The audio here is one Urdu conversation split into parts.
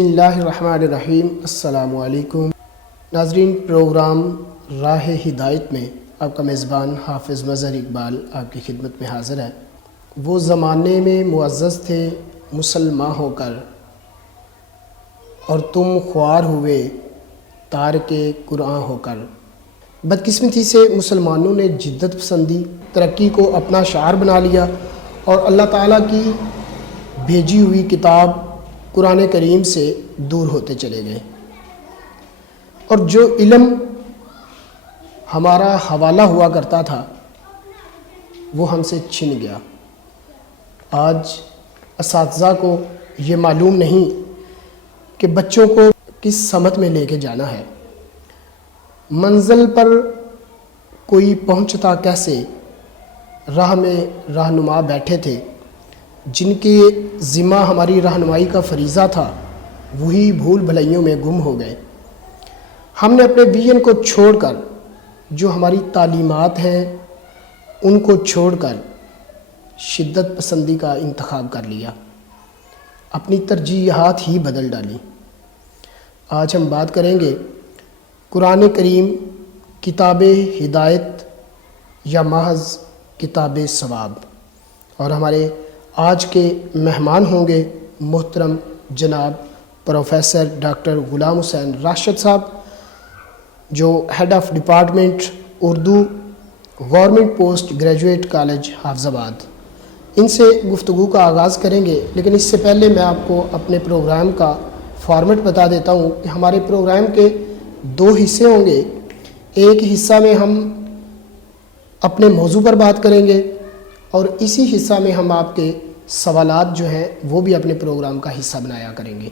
بسم اللہ الرحمن الرحیم۔ السلام علیکم ناظرین، پروگرام راہ ہدایت میں آپ کا میزبان حافظ مظہر اقبال آپ کی خدمت میں حاضر ہے۔ وہ زمانے میں معزز تھے مسلمان ہو کر، اور تم خوار ہوئے تارک قرآن ہو کر۔ بدقسمتی سے مسلمانوں نے جدت پسندی، ترقی کو اپنا شعار بنا لیا اور اللہ تعالیٰ کی بھیجی ہوئی کتاب قرآن کریم سے دور ہوتے چلے گئے، اور جو علم ہمارا حوالہ ہوا کرتا تھا وہ ہم سے چھن گیا۔ آج اساتذہ کو یہ معلوم نہیں کہ بچوں کو کس سمت میں لے کے جانا ہے، منزل پر کوئی پہنچتا کیسے، راہ میں رہنما بیٹھے تھے، جن کے ذمہ ہماری رہنمائی کا فریضہ تھا وہی بھول بھلائیوں میں گم ہو گئے۔ ہم نے اپنے ویژن کو چھوڑ کر، جو ہماری تعلیمات ہیں ان کو چھوڑ کر شدت پسندی کا انتخاب کر لیا، اپنی ترجیحات ہی بدل ڈالی۔ آج ہم بات کریں گے قرآن کریم کتاب ہدایت یا محض کتاب ثواب، اور ہمارے آج کے مہمان ہوں گے محترم جناب پروفیسر ڈاکٹر غلام حسین راشد صاحب، جو head of department Urdu government post graduate college Hafizabad. ان سے گفتگو کا آغاز کریں گے، لیکن اس سے پہلے میں آپ کو اپنے پروگرام کا فارمیٹ بتا دیتا ہوں کہ ہمارے پروگرام کے دو حصے ہوں گے۔ ایک حصہ میں ہم اپنے موضوع پر بات کریں گے، اور اسی حصہ میں ہم آپ کے سوالات جو ہیں وہ بھی اپنے پروگرام کا حصہ بنایا کریں گے۔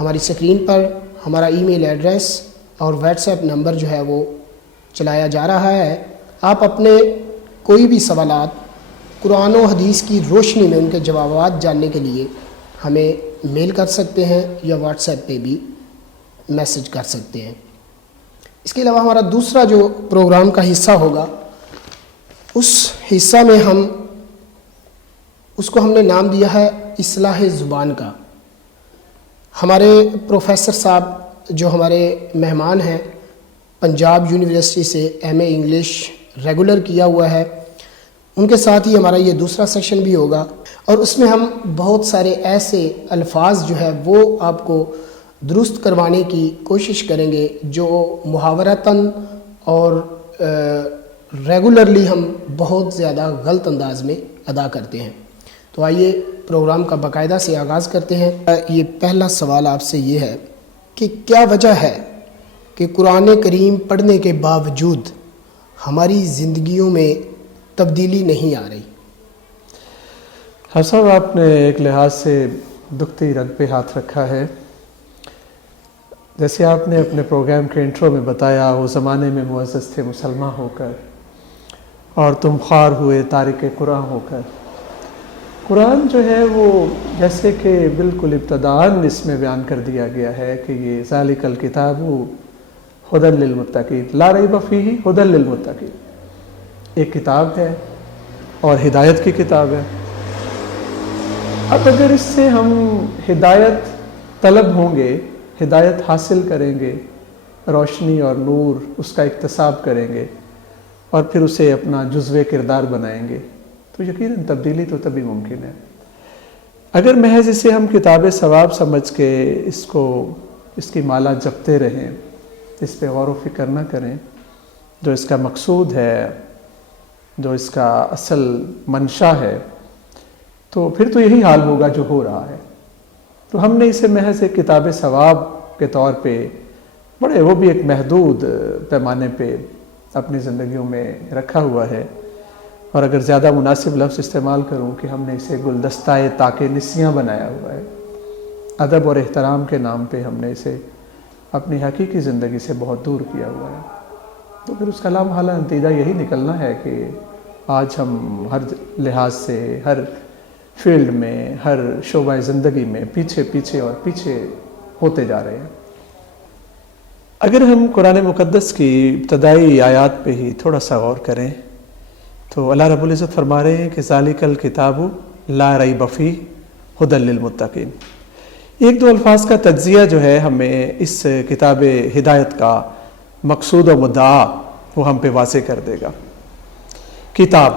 ہماری اسکرین پر ہمارا ای میل ایڈریس اور واٹس ایپ نمبر جو ہے وہ چلایا جا رہا ہے۔ آپ اپنے کوئی بھی سوالات قرآن و حدیث کی روشنی میں ان کے جوابات جاننے کے لیے ہمیں میل کر سکتے ہیں یا واٹس ایپ پہ بھی میسج کر سکتے ہیں۔ اس کے علاوہ ہمارا دوسرا جو پروگرام کا حصہ ہوگا، اس حصہ میں اس کو ہم نے نام دیا ہے اصلاح زبان کا۔ ہمارے پروفیسر صاحب جو ہمارے مہمان ہیں، پنجاب یونیورسٹی سے ایم اے انگلش ریگولر کیا ہوا ہے، ان کے ساتھ ہی ہمارا یہ دوسرا سیشن بھی ہوگا، اور اس میں ہم بہت سارے ایسے الفاظ جو ہے وہ آپ کو درست کروانے کی کوشش کریں گے جو محاورتاً اور ریگولرلی ہم بہت زیادہ غلط انداز میں ادا کرتے ہیں۔ تو آئیے پروگرام کا باقاعدہ سے آغاز کرتے ہیں۔ یہ پہلا سوال آپ سے یہ ہے کہ کیا وجہ ہے کہ قرآن کریم پڑھنے کے باوجود ہماری زندگیوں میں تبدیلی نہیں آ رہی؟ ہاں صاحب، آپ نے ایک لحاظ سے دکھتی رگ پہ ہاتھ رکھا ہے۔ جیسے آپ نے اپنے پروگرام کے انٹرو میں بتایا، وہ زمانے میں معزز تھے مسلمان ہو کر، اور تم خوار ہوئے تارک قرآن ہو کر۔ قرآن جو ہے وہ جیسے کہ بالکل ابتداءً اس میں بیان کر دیا گیا ہے کہ یہ ذالک الکتاب ھدی للمتقین لا ریب فیہ ھدی للمتقین، ایک کتاب ہے اور ہدایت کی کتاب ہے۔ اب اگر اس سے ہم ہدایت طلب ہوں گے، ہدایت حاصل کریں گے، روشنی اور نور اس کا اکتساب کریں گے، اور پھر اسے اپنا جزو کردار بنائیں گے، تو یقیناً تبدیلی تو تبھی ممکن ہے۔ اگر محض اسے ہم کتاب ثواب سمجھ کے اس کی مالا جپتے رہیں، اس پہ غور و فکر نہ کریں، جو اس کا مقصود ہے، جو اس کا اصل منشا ہے، تو پھر تو یہی حال ہوگا جو ہو رہا ہے۔ تو ہم نے اسے محض ایک کتاب ثواب کے طور پہ وہ بھی ایک محدود پیمانے پہ اپنی زندگیوں میں رکھا ہوا ہے، اور اگر زیادہ مناسب لفظ استعمال کروں کہ ہم نے اسے گلدستہ تاکہ نسیاں بنایا ہوا ہے۔ ادب اور احترام کے نام پہ ہم نے اسے اپنی حقیقی زندگی سے بہت دور کیا ہوا ہے۔ تو پھر اس کا لامحالہ نتیجہ یہی نکلنا ہے کہ آج ہم ہر لحاظ سے، ہر فیلڈ میں، ہر شعبہ زندگی میں پیچھے ہوتے جا رہے ہیں۔ اگر ہم قرآن مقدس کی ابتدائی آیات پہ ہی تھوڑا سا غور کریں تو اللہ رب العزت فرما رہے ہیں کہ ذالک الکتاب لا ریب فیہ ھدی للمتقین۔ ایک دو الفاظ کا تجزیہ جو ہے ہمیں اس کتاب ہدایت کا مقصود و مدعا وہ ہم پہ واضح کر دے گا۔ کتاب،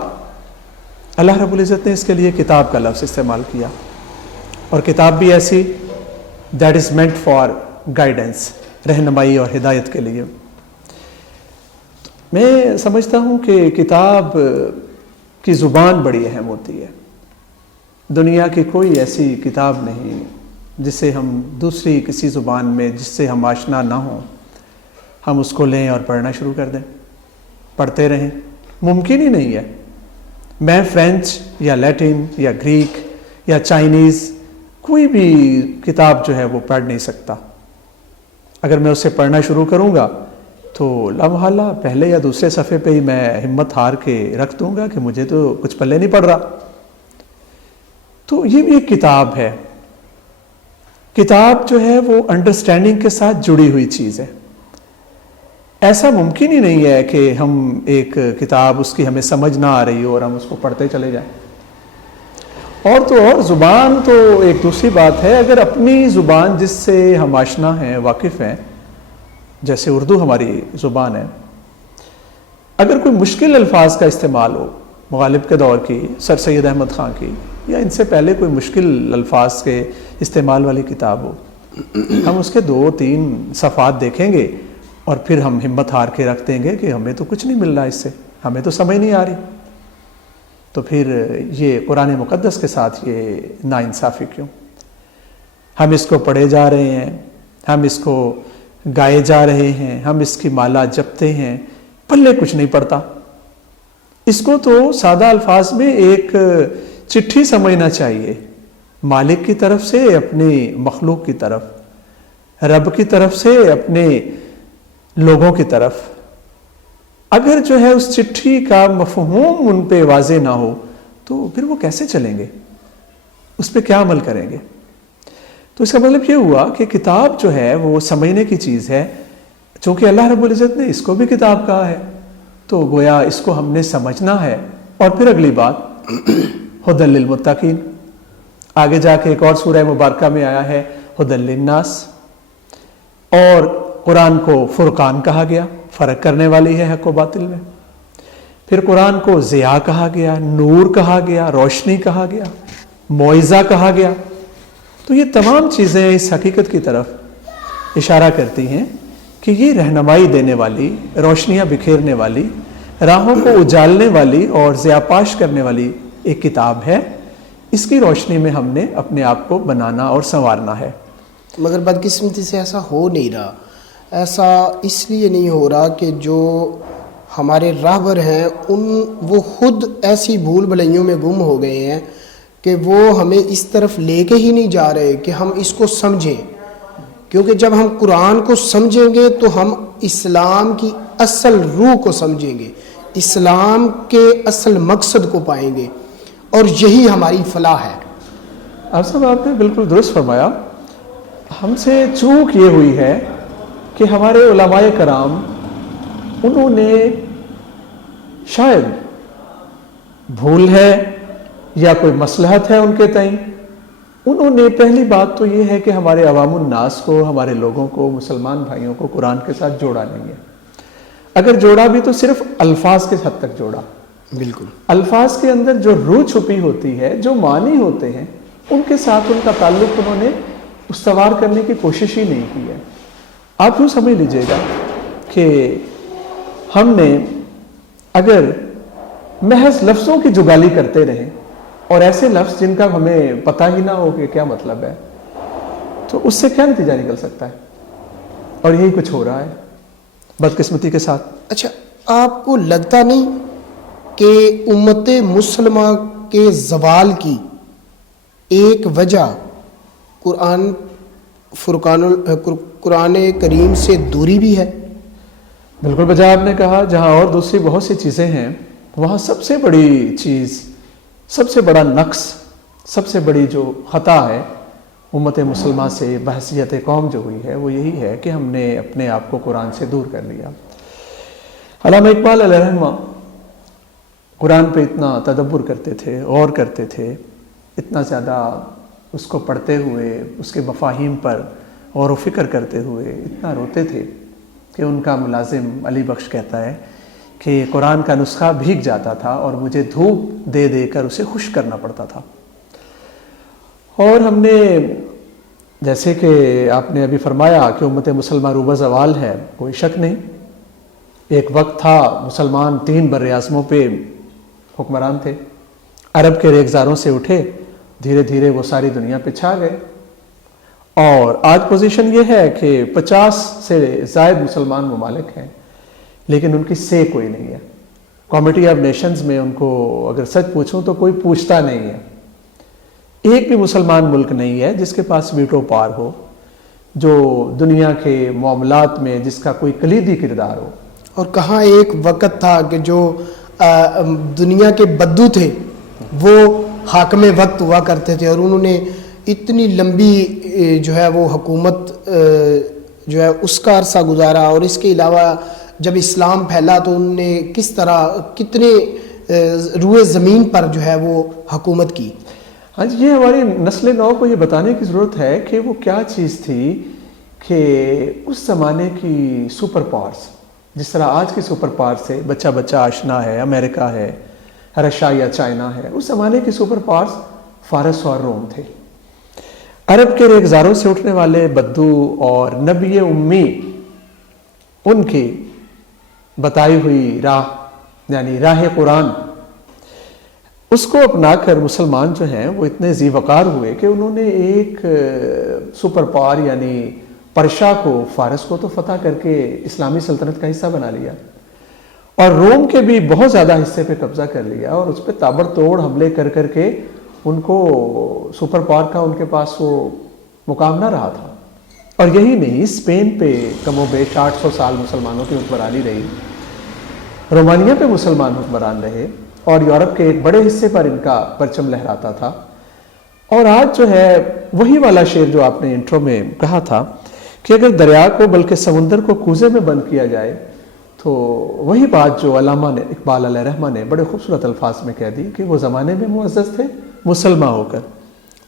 اللہ رب العزت نے اس کے لیے کتاب کا لفظ استعمال کیا، اور کتاب بھی ایسی that is meant for guidance, رہنمائی اور ہدایت کے لیے۔ میں سمجھتا ہوں کہ کتاب کی زبان بڑی اہم ہوتی ہے۔ دنیا کی کوئی ایسی کتاب نہیں جسے ہم دوسری کسی زبان میں جس سے ہم آشنا نہ ہوں ہم اس کو لیں اور پڑھنا شروع کر دیں، پڑھتے رہیں، ممکن ہی نہیں ہے۔ میں فرینچ یا لیٹن یا گریک یا چائنیز کوئی بھی کتاب جو ہے وہ پڑھ نہیں سکتا۔ اگر میں اسے پڑھنا شروع کروں گا تو لامحالہ پہلے یا دوسرے صفحے پہ ہی میں ہمت ہار کے رکھ دوں گا کہ مجھے تو کچھ پلے نہیں پڑ رہا۔ تو یہ بھی ایک کتاب ہے۔ کتاب جو ہے وہ انڈرسٹینڈنگ کے ساتھ جڑی ہوئی چیز ہے۔ ایسا ممکن ہی نہیں ہے کہ ہم ایک کتاب اس کی ہمیں سمجھ نہ آ رہی ہو اور ہم اس کو پڑھتے چلے جائیں۔ اور تو اور زبان تو ایک دوسری بات ہے، اگر اپنی زبان جس سے ہم آشنا ہیں، واقف ہیں، جیسے اردو ہماری زبان ہے، اگر کوئی مشکل الفاظ کا استعمال ہو، مغالب کے دور کی سر سید احمد خان کی یا ان سے پہلے کوئی مشکل الفاظ کے استعمال والی کتاب ہو، ہم اس کے 2-3 صفحات دیکھیں گے اور پھر ہم ہمت ہار کے رکھ دیں گے کہ ہمیں تو کچھ نہیں مل رہا اس سے، ہمیں تو سمجھ نہیں آ رہی۔ تو پھر یہ قرآن مقدس کے ساتھ یہ ناانصافی کیوں؟ ہم اس کو پڑھے جا رہے ہیں، ہم اس کو گائے جا رہے ہیں، ہم اس کی مالا جپتے ہیں، پلے کچھ نہیں پڑتا۔ اس کو تو سادہ الفاظ میں ایک چٹھی سمجھنا چاہیے، مالک کی طرف سے اپنی مخلوق کی طرف، رب کی طرف سے اپنے لوگوں کی طرف۔ اگر جو ہے اس چٹھی کا مفہوم ان پہ واضح نہ ہو تو پھر وہ کیسے چلیں گے، اس پہ کیا عمل کریں گے؟ تو اس کا مطلب یہ ہوا کہ کتاب جو ہے وہ سمجھنے کی چیز ہے۔ چونکہ اللہ رب العزت نے اس کو بھی کتاب کہا ہے تو گویا اس کو ہم نے سمجھنا ہے۔ اور پھر اگلی بات ھدی للمتقین، آگے جا کے ایک اور سورہ مبارکہ میں آیا ہے ھدی للناس، اور قرآن کو فرقان کہا گیا، فرق کرنے والی ہے حق و باطل میں۔ پھر قرآن کو ضیاء کہا گیا، نور کہا گیا، روشنی کہا گیا، موعظہ کہا گیا۔ تو یہ تمام چیزیں اس حقیقت کی طرف اشارہ کرتی ہیں کہ یہ رہنمائی دینے والی، روشنیاں بکھیرنے والی، راہوں کو اجالنے والی اور ضیاء پاش کرنے والی ایک کتاب ہے۔ اس کی روشنی میں ہم نے اپنے آپ کو بنانا اور سنوارنا ہے۔ مگر بدقسمتی سے ایسا ہو نہیں رہا۔ ایسا اس لیے نہیں ہو رہا کہ جو ہمارے راہبر ہیں وہ خود ایسی بھول بھلائیوں میں گم ہو گئے ہیں کہ وہ ہمیں اس طرف لے کے ہی نہیں جا رہے کہ ہم اس کو سمجھیں۔ کیونکہ جب ہم قرآن کو سمجھیں گے تو ہم اسلام کی اصل روح کو سمجھیں گے، اسلام کے اصل مقصد کو پائیں گے، اور یہی ہماری فلاح ہے۔ آپ صاحب آپ نے بالکل درست فرمایا۔ ہم سے چوک یہ ہوئی ہے کہ ہمارے علماء کرام انہوں نے شاید بھول ہے یا کوئی مصلحت ہے ان کے تئیں، انہوں نے پہلی بات تو یہ ہے کہ ہمارے عوام الناس کو، ہمارے لوگوں کو، مسلمان بھائیوں کو قرآن کے ساتھ جوڑا نہیں ہے۔ اگر جوڑا بھی تو صرف الفاظ کے حد تک جوڑا۔ بالکل، الفاظ کے اندر جو روح چھپی ہوتی ہے، جو معنی ہوتے ہیں، ان کے ساتھ ان کا تعلق انہوں نے استوار کرنے کی کوشش ہی نہیں کی ہے۔ آپ یوں سمجھ لیجئے گا کہ ہم نے اگر محض لفظوں کی جگالی کرتے رہیں اور ایسے لفظ جن کا ہمیں پتہ ہی نہ ہو کہ کیا مطلب ہے، تو اس سے کیا نتیجہ نکل سکتا ہے؟ اور یہی کچھ ہو رہا ہے بدقسمتی کے ساتھ۔ اچھا، آپ کو لگتا نہیں کہ امت مسلمہ کے زوال کی ایک وجہ قرآن کریم سے دوری بھی ہے؟ بالکل بجا آپ نے کہا، جہاں اور دوسری بہت سی چیزیں ہیں وہاں سب سے بڑی چیز، سب سے بڑا نقص، سب سے بڑی جو خطا ہے امت مسلمہ سے بحثیت قوم جو ہوئی ہے وہ یہی ہے کہ ہم نے اپنے آپ کو قرآن سے دور کر لیا۔ علامہ اقبال علیہ رحمہ قرآن پہ اتنا تدبر کرتے تھے، غور کرتے تھے، اتنا زیادہ اس کو پڑھتے ہوئے اس کے مفاہیم پر غور و فکر کرتے ہوئے اتنا روتے تھے کہ ان کا ملازم علی بخش کہتا ہے کہ قرآن کا نسخہ بھیگ جاتا تھا اور مجھے دھوپ دے دے کر اسے خشک کرنا پڑتا تھا۔ اور ہم نے جیسے کہ آپ نے ابھی فرمایا کہ امت مسلمہ روبہ زوال ہے، کوئی شک نہیں۔ ایک وقت تھا مسلمان 3 بر اعظموں پہ حکمران تھے، عرب کے ریگزاروں سے اٹھے، دھیرے دھیرے وہ ساری دنیا پہ چھا گئے، اور آج پوزیشن یہ ہے کہ 50 سے زائد مسلمان ممالک ہیں، لیکن ان کی سے کوئی نہیں ہے۔ کمیٹی آف نیشنز میں ان کو اگر سچ پوچھوں تو کوئی پوچھتا نہیں ہے۔ ایک بھی مسلمان ملک نہیں ہے جس کے پاس ویٹو پار ہو، جو دنیا کے معاملات میں جس کا کوئی کلیدی کردار ہو۔ اور کہاں ایک وقت تھا کہ جو دنیا کے بدو تھے وہ حاکم وقت ہوا کرتے تھے، اور انہوں نے اتنی لمبی جو ہے وہ حکومت جو ہے اس کا عرصہ گزارا، اور اس کے علاوہ جب اسلام پھیلا تو انہوں نے کس طرح کتنے روئے زمین پر جو ہے وہ حکومت کی۔ ہاں جی، یہ ہماری نسل نو کو یہ بتانے کی ضرورت ہے کہ وہ کیا چیز تھی کہ اس زمانے کی سپر پاورز، جس طرح آج کی سپر پاور سے بچہ بچہ آشنا ہے، امریکہ ہے، رشیا یا چائنا ہے، اس زمانے کی سپر پاورز فارس اور روم تھے۔ عرب کے ریگزاروں سے اٹھنے والے بدو اور نبی امی، ان کی بتائی ہوئی راہ یعنی راہ قرآن، اس کو اپنا کر مسلمان جو ہیں وہ اتنے ذی وقار ہوئے کہ انہوں نے ایک سپر پاور یعنی پرشا کو، فارس کو تو فتح کر کے اسلامی سلطنت کا حصہ بنا لیا، اور روم کے بھی بہت زیادہ حصے پہ قبضہ کر لیا، اور اس پہ تابڑ توڑ حملے کر کر کے ان کو سپر پاور کا ان کے پاس وہ مقام نہ رہا تھا۔ اور یہی نہیں، اسپین پہ کم و بیش 800 سال مسلمانوں کی حکمرانی رہی، رومانیہ پہ مسلمان حکمران رہے، اور یورپ کے ایک بڑے حصے پر ان کا پرچم لہراتا تھا۔ اور آج جو ہے وہی والا شعر جو آپ نے انٹرو میں کہا تھا کہ اگر دریا کو بلکہ سمندر کو کوزے میں بند کیا جائے، تو وہی بات جو علامہ نے اقبال علیہ رحمہ نے بڑے خوبصورت الفاظ میں کہہ دی کہ وہ زمانے میں معزز تھے مسلمان ہو کر،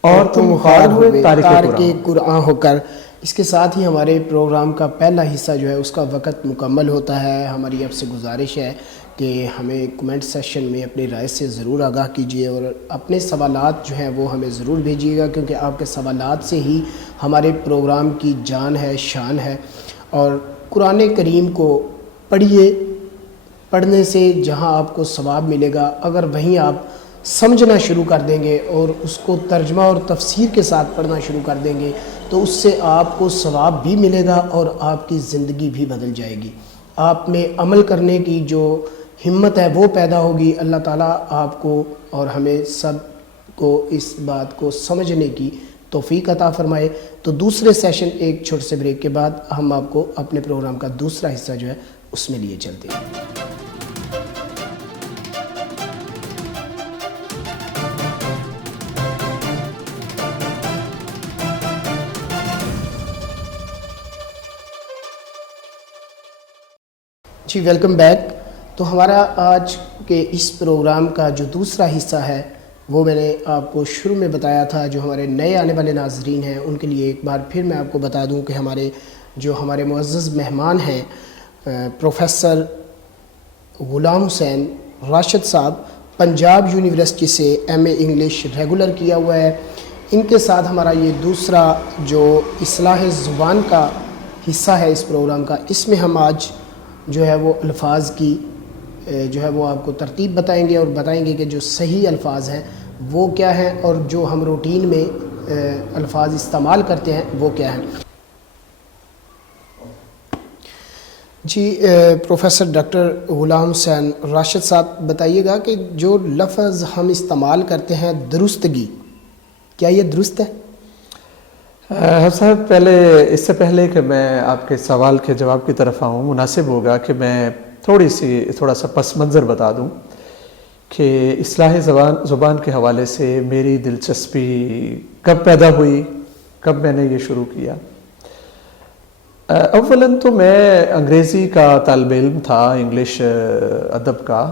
اور تم خوار ہوئے تارک قرآن ہو کر۔ اس کے ساتھ ہی ہمارے پروگرام کا پہلا حصہ جو ہے اس کا وقت مکمل ہوتا ہے۔ ہماری آپ سے گزارش ہے کہ ہمیں کمنٹ سیکشن میں اپنی رائے سے ضرور آگاہ کیجیے، اور اپنے سوالات جو ہیں وہ ہمیں ضرور بھیجیے گا، کیونکہ آپ کے سوالات سے ہی ہمارے پروگرام کی جان ہے، شان ہے۔ اور قرآن کریم کو پڑھیے، پڑھنے سے جہاں آپ کو ثواب ملے گا، اگر وہیں آپ سمجھنا شروع کر دیں گے اور اس کو ترجمہ اور تفسیر کے ساتھ پڑھنا شروع کر دیں گے تو اس سے آپ کو ثواب بھی ملے گا اور آپ کی زندگی بھی بدل جائے گی، آپ میں عمل کرنے کی جو ہمت ہے وہ پیدا ہوگی۔ اللہ تعالیٰ آپ کو اور ہمیں سب کو اس بات کو سمجھنے کی توفیق عطا فرمائے۔ تو دوسرے سیشن ایک چھوٹے سے بریک کے بعد ہم آپ کو اپنے پروگرام کا دوسرا حصہ جو ہے اس میں لیے چلتے ہیں۔ جی ویلکم بیک۔ تو ہمارا آج کے اس پروگرام کا جو دوسرا حصہ ہے وہ میں نے آپ کو شروع میں بتایا تھا، جو ہمارے نئے آنے والے ناظرین ہیں ان کے لیے ایک بار پھر میں آپ کو بتا دوں کہ ہمارے معزز مہمان ہیں پروفیسر غلام حسین راشد صاحب، پنجاب یونیورسٹی سے ایم اے انگلش ریگولر کیا ہوا ہے۔ ان کے ساتھ ہمارا یہ دوسرا جو اصلاح زبان کا حصہ ہے اس پروگرام کا، اس میں ہم آج جو ہے وہ الفاظ کی جو ہے وہ آپ کو ترتیب بتائیں گے اور بتائیں گے کہ جو صحیح الفاظ ہیں وہ کیا ہیں اور جو ہم روٹین میں الفاظ استعمال کرتے ہیں وہ کیا ہیں۔ جی پروفیسر ڈاکٹر غلام حسین راشد صاحب بتائیے گا کہ جو لفظ ہم استعمال کرتے ہیں درستگی، کیا یہ درست ہے؟ صاحب اس سے پہلے کہ میں آپ کے سوال کے جواب کی طرف آؤں، مناسب ہوگا کہ میں تھوڑا سا پس منظر بتا دوں کہ اصلاح زبان کے حوالے سے میری دلچسپی کب پیدا ہوئی، کب میں نے یہ شروع کیا۔ اولاً تو میں انگریزی کا طالب علم تھا، انگلش ادب کا،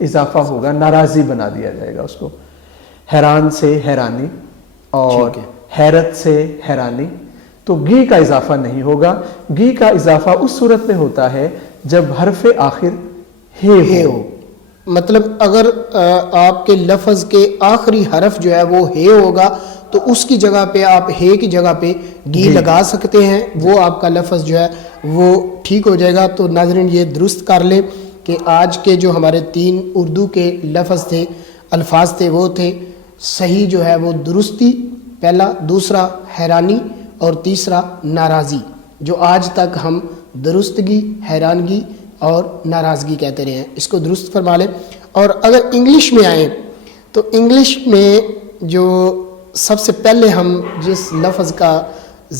اضافہ ہوگا, ناراضی بنا دیا جائے گا اس کو. حیران سے حیرانی اور ٹھیک ہے. حیرت سے حیرانی. تو گی کا اضافہ نہیں ہوگا. گی کا اضافہ اس صورت میں ہوتا ہے جب حرف آخر ہے ہو. مطلب اگر آپ کے لفظ کے آخری حرف جو ہے وہ ہے ہوگا تو اس کی جگہ پہ آپ ہے کی جگہ پہ گی لگا سکتے ہیں, وہ آپ کا لفظ جو ہے وہ ٹھیک ہو جائے گا. تو ناظرین یہ درست کر لیں کہ آج کے جو ہمارے 3 اردو کے لفظ تھے, الفاظ تھے, وہ تھے صحیح جو ہے وہ درستی پہلا, دوسرا حیرانی اور تیسرا ناراضی, جو آج تک ہم درستگی, حیرانگی اور ناراضگی کہتے رہے ہیں. اس کو درست فرما لیں. اور اگر انگلش میں آئیں تو انگلش میں جو سب سے پہلے ہم جس لفظ کا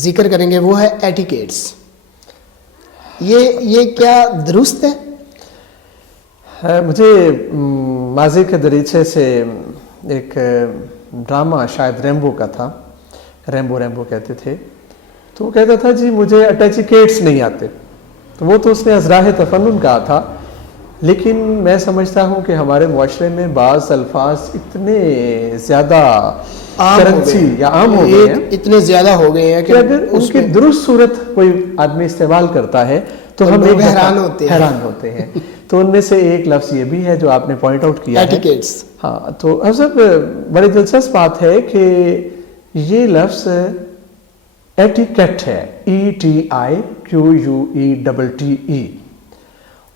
ذکر کریں گے وہ ہے ایٹیکیٹس. یہ کیا درست ہے؟ مجھے ماضی کے دریچے سے ایک ڈرامہ شاید ریمبو کا تھا, ریمبو کہتے تھے, تو وہ کہتا تھا جی مجھے ایٹیکیٹس نہیں آتے. تو وہ تو اس نے ازراہ تفنن کہا تھا, لیکن میں سمجھتا ہوں کہ ہمارے معاشرے میں بعض الفاظ اتنے زیادہ کرنسی یا عام ہو گئے ہیں, اتنے زیادہ ہو گئے ہیں کہ اگر ان کی درست صورت کوئی آدمی استعمال کرتا ہے تو ہم ایک حیران ہوتے ہیں. تو ان میں سے ایک لفظ یہ بھی ہے جو آپ نے پوائنٹ آؤٹ کیا ہے. ہاں, تو حضرت بڑی دلچسپ بات ہے کہ یہ لفظ ایٹیکیٹ ہے, ETIQUETTE,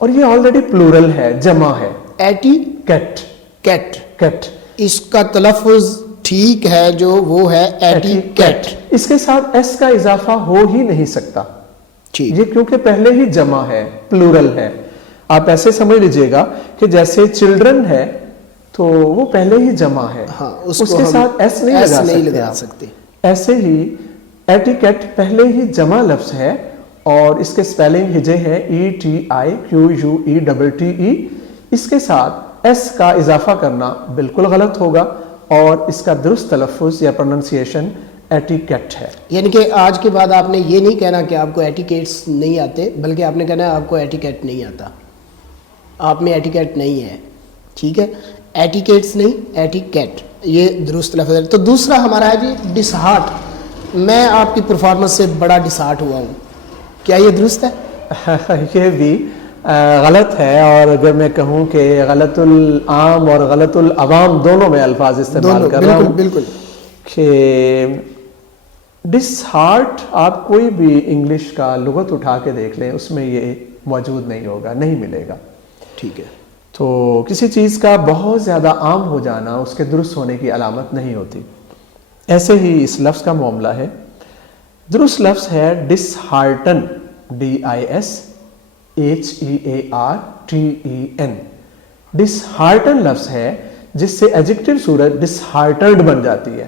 اور یہ آلریڈی پلورل ہے, جمع ہے. ایٹیکیٹ, کیٹ, اس کا تلفظ ٹھیک ہے جو وہ ہے ایٹیکیٹ. اس کے ساتھ ایس کا اضافہ ہو ہی نہیں سکتا, یہ کیونکہ پہلے ہی جمع ہے, پلورل ہے. آپ ایسے سمجھ لیجئے گا کہ جیسے چلڈرن ہے تو وہ پہلے ہی جمع ہے, اس کے ساتھ ایس نہیں لگا سکتے. ایسے ہی ایٹیکیٹ پہلے ہی جمع لفظ ہے اور اس کے سپیلنگ ہجے ہیں ETIQUETTE. اس کے ساتھ ایس کا اضافہ کرنا بالکل غلط ہوگا اور اس کا درست تلفظ یا پروننسیشن ایٹیکیٹ ہے. یعنی کہ آج کے بعد آپ نے یہ نہیں کہنا کہ آپ کو ایٹیکیٹس نہیں آتے, بلکہ آپ نے کہنا ہے آپ کو ایٹیکیٹ نہیں آتا, آپ میں ایٹیکیٹ نہیں ہے. ٹھیک ہے, ایٹیکیٹس نہیں, ایٹیکیٹ, یہ درست لفظ ہے. تو دوسرا ہمارا ہے جی ڈسہارٹ. میں آپ کی پرفارمنس سے بڑا ڈسہارٹ ہوا ہوں, کیا یہ درست ہے؟ یہ بھی غلط ہے, اور اگر میں کہوں کہ غلط العام اور غلط العوام دونوں میں الفاظ استعمال کر رہا ہوں, بالکل کہ ڈسہارٹ آپ کوئی بھی انگلش کا لغت اٹھا کے دیکھ لیں, اس میں یہ موجود نہیں ہوگا, نہیں ملے گا. ٹھیک ہے. تو کسی چیز کا بہت زیادہ عام ہو جانا اس کے درست ہونے کی علامت نہیں ہوتی. ایسے ہی اس لفظ کا معاملہ ہے. درست لفظ ہے ڈسہارٹن, DISHEARTEN. ڈسہارٹن لفظ ہے جس سے ایڈجیکٹو صورت ڈسہارٹنڈ بن جاتی ہے.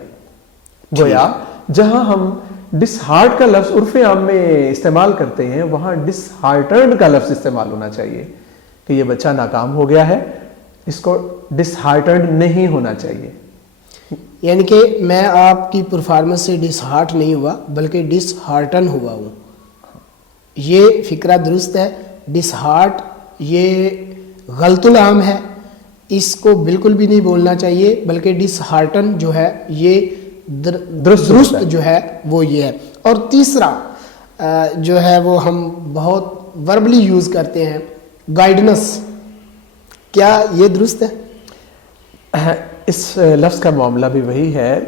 گویا جہاں ہم ڈسہارٹ کا لفظ عرف عام میں استعمال کرتے ہیں وہاں ڈسہارٹنڈ کا لفظ استعمال ہونا چاہیے کہ یہ بچہ ناکام ہو گیا ہے, اس کو ڈسہارٹنڈ نہیں ہونا چاہیے. یعنی کہ میں آپ کی پرفارمنس سے ڈسہارٹ نہیں ہوا بلکہ ڈسہارٹن ہوا ہوں, یہ فکرہ درست ہے. ڈسہارٹ یہ غلط العام ہے, اس کو بالکل بھی نہیں بولنا چاہیے, بلکہ ڈسہارٹن جو ہے یہ درست جو ہے وہ یہ ہے. اور تیسرا جو ہے وہ ہم بہت وربلی یوز کرتے ہیں, گائیڈنس, کیا یہ درست ہے؟ اس لفظ کا معاملہ بھی وہی ہے,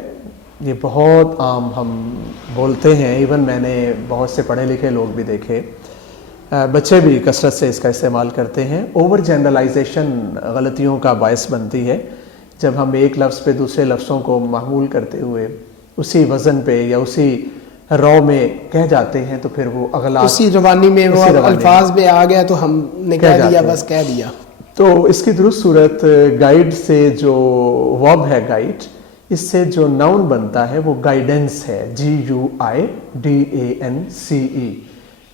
یہ بہت عام ہم بولتے ہیں, ایون میں نے بہت سے پڑھے لکھے لوگ بھی دیکھے, بچے بھی کثرت سے اس کا استعمال کرتے ہیں. اوور جنرلائزیشن غلطیوں کا باعث بنتی ہے. جب ہم ایک لفظ پہ دوسرے لفظوں کو محمول کرتے ہوئے اسی وزن پہ یا اسی رو میں کہہ جاتے ہیں تو پھر وہ اگلا اسی روانی میں وہ الفاظ میں آ گیا تو ہم نے کہہ دیا, بس کہہ دیا. تو اس کی درست صورت گائیڈ سے جو ورب ہے گائیڈ, اس سے جو ناؤن بنتا ہے وہ گائیڈنس ہے, GUIDANCE,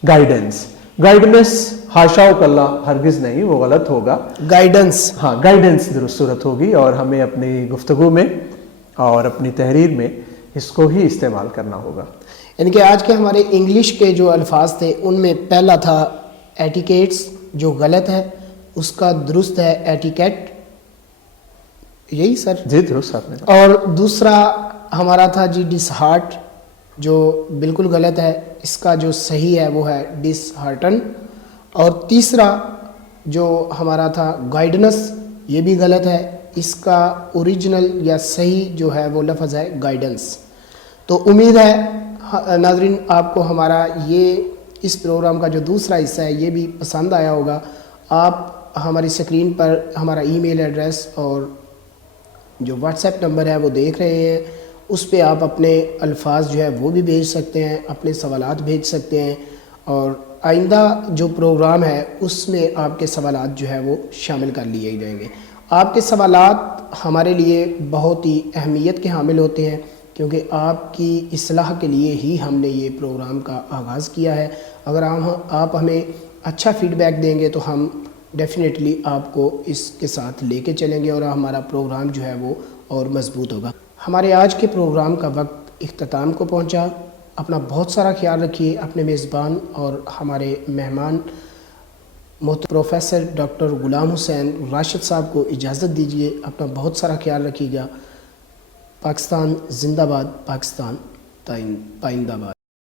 گائیڈنس. گائیڈنس حاشا کلّا ہرگز نہیں, وہ غلط ہوگا. گائیڈنس, ہاں گائیڈنس درست صورت ہوگی, اور ہمیں اپنی گفتگو میں اور اپنی تحریر میں اس کو ہی استعمال کرنا ہوگا. یعنی کہ آج کے ہمارے انگلش کے جو الفاظ تھے ان میں پہلا تھا ایٹیکیٹس جو غلط ہے, اس کا درست ہے ایٹیکیٹ, یہی سر. جی درست آپ نے. اور دوسرا ہمارا تھا جی ڈس ہارٹ، جو بالکل غلط ہے. اس کا جو صحیح ہے وہ ہے ڈس ہارٹن. اور تیسرا جو ہمارا تھا گائیڈنس، یہ بھی غلط ہے. اس کا اوریجنل یا صحیح جو ہے وہ لفظ ہے گائیڈنس. تو امید ہے ناظرین آپ کو ہمارا یہ اس پروگرام کا جو دوسرا حصہ ہے یہ بھی پسند آیا ہوگا. آپ ہماری اسکرین پر ہمارا ای میل ایڈریس اور جو واٹس ایپ نمبر ہے وہ دیکھ رہے ہیں. اس پہ آپ اپنے الفاظ جو ہے وہ بھی بھیج سکتے ہیں، اپنے سوالات بھیج سکتے ہیں، اور آئندہ جو پروگرام ہے اس میں آپ کے سوالات جو ہے وہ شامل کر لیے جائیں گے. آپ کے سوالات ہمارے لیے بہت ہی اہمیت کے حامل ہوتے ہیں، کیونکہ آپ کی اصلاح کے لیے ہی ہم نے یہ پروگرام کا آغاز کیا ہے. اگر آپ ہمیں اچھا فیڈ بیک دیں گے تو ہم ڈیفینیٹلی آپ کو اس کے ساتھ لے کے چلیں گے اور ہمارا پروگرام جو ہے وہ اور مضبوط ہوگا. ہمارے آج کے پروگرام کا وقت اختتام کو پہنچا. اپنا بہت سارا خیال رکھیے. اپنے میزبان اور ہمارے مہمان پروفیسر ڈاکٹر غلام حسین راشد صاحب کو اجازت دیجیے. اپنا بہت سارا خیال رکھیے گا. پاکستان زندہ باد، پاکستان پائندہ باد.